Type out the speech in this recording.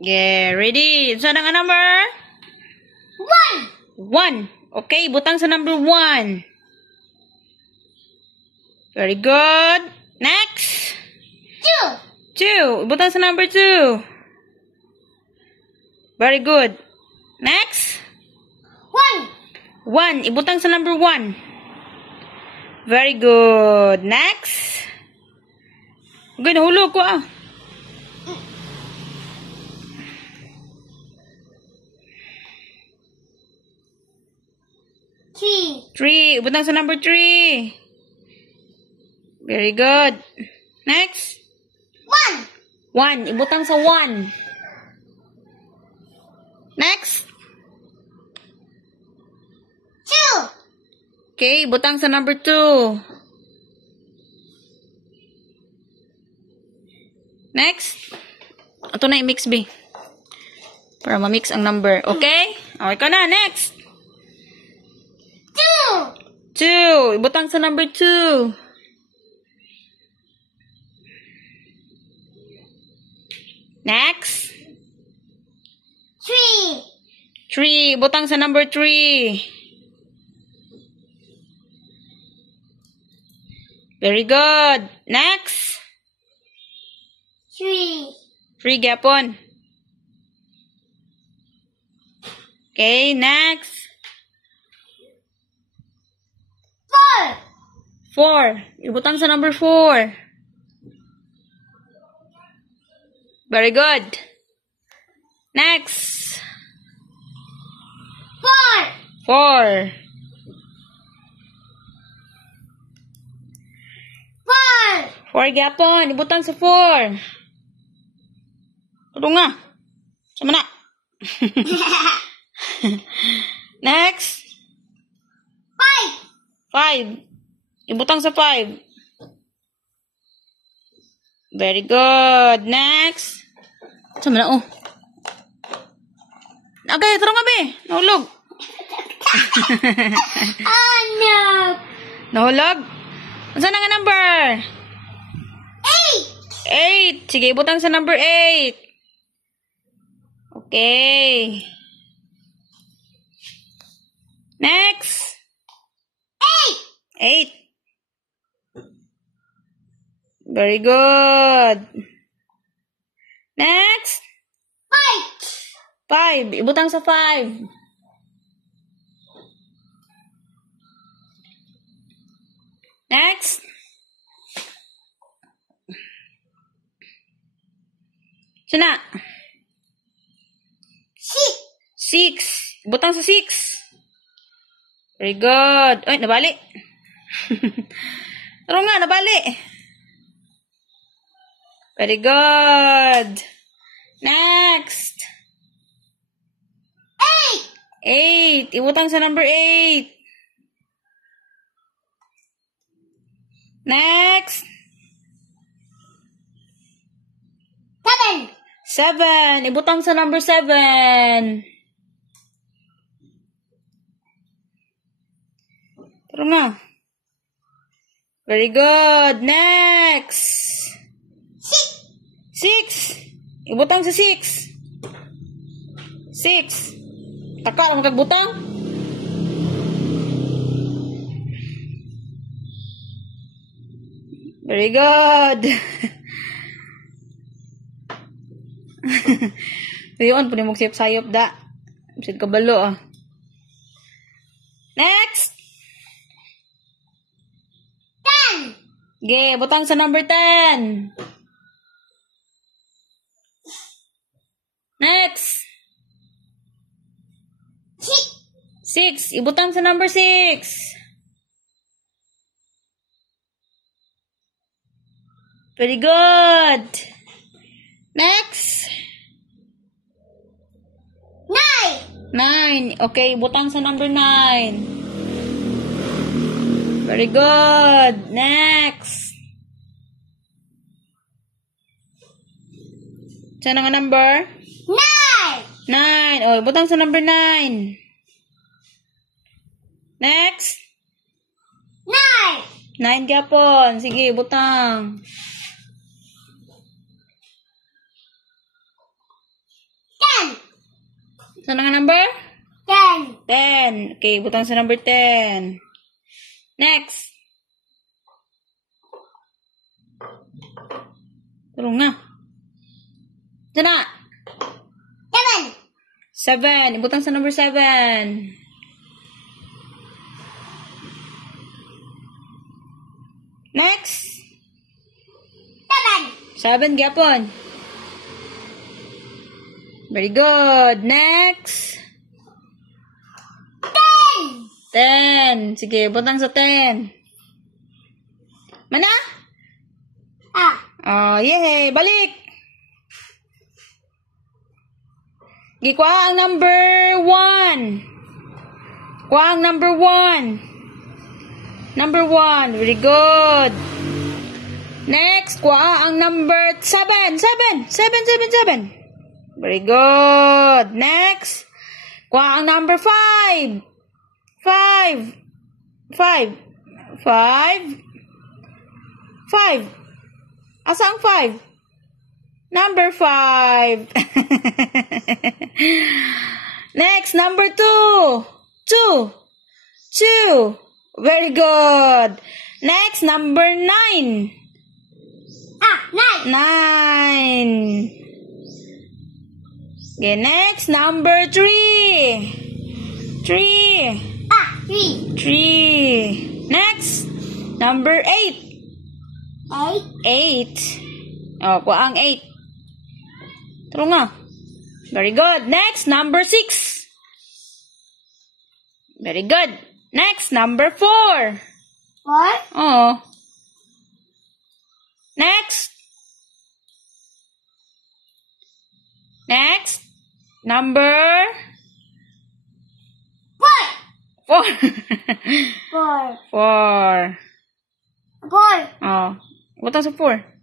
Yeah, ready? Saan ang number? 1. Okay, butang sa number 1. Very good. Next. 2. Butang sa number 2. Very good. Next. 1. Ibutang sa number 1. Very good. Next. Okay, nahulog ko ah. 3. Ibutang sa number 3. Very good. Next. 1. Ibutang sa 1. Next. 2. Okay, ibutang sa number 2. Next. Ito na i-mix B. Para ma-mix ang number. Okay? Okay ka na. Next. 2. Ibutang sa number 2. Next. 3. Ibutang sa number 3. Very good. Next. 3 gapon. Okay, next. 4. Ibutang sa number 4. Very good. Next. 4. 4 gapon. Ibutang sa 4. Ito nga. Sama na. Next. 5. Ibutang sa 5. Very good. Next. Sama na, oh. Okay, tara nga, be. Nahulog. No. Nahulog? Saan nga number? 8. Sige, ibutang sa number 8. Okay. Next. 8. Very good. Next. 5. Ibutang sa 5. Next. Sana. 6. Ibutang sa 6. Very good. Ay, nabali. Taro nga, nabali. Very good. Next. 8. Ibutang sa number 8. Next. 7. Ibutang sa number 7. Tara na. Very good. Next. 6. Ibutang sa 6. 6. Taka ang kagbutang. Very good. Ayun, pwede mong sayop-sayop da. Masid kabalo ah. Next. 10. Okay, butang sa number 10. Next. 6. Ibutang sa number 6. Very good. Next. 9. Okay, butang sa number 9. Very good. Next. Saan ang number? 9. Oh, butang sa number 9. Next. 9 gapon. Sige, butang. Saan nga number? 10. 10. Okay, butang sa number 10. Next. Turo nga. Saan na? 7. 7. Ibutang sa number 7. Next. 7 gyapon. Very good. Next. 10. Sige, butang sa 10. Mana? Oh, yay. Balik. Gikuha ang number 1. Kuha ang number 1. Number 1. Very good. Next, kuha ang number 7. 7. 7. Very good. Next, kuha ang number 5. 5. 5. 5. Asa ang 5? Number 5. Next, number 2. 2. Very good. Next, number 9. 9. Okay, next, number 3. 3. 3. Next, number 8. 8. Oh, kuha ang 8. Turo nga. Very good. Next, number 6. Very good. Next, number 4. 4. Oh. Next. Next. Number 4. 4. 4. 4. Oh. Butang sa 4.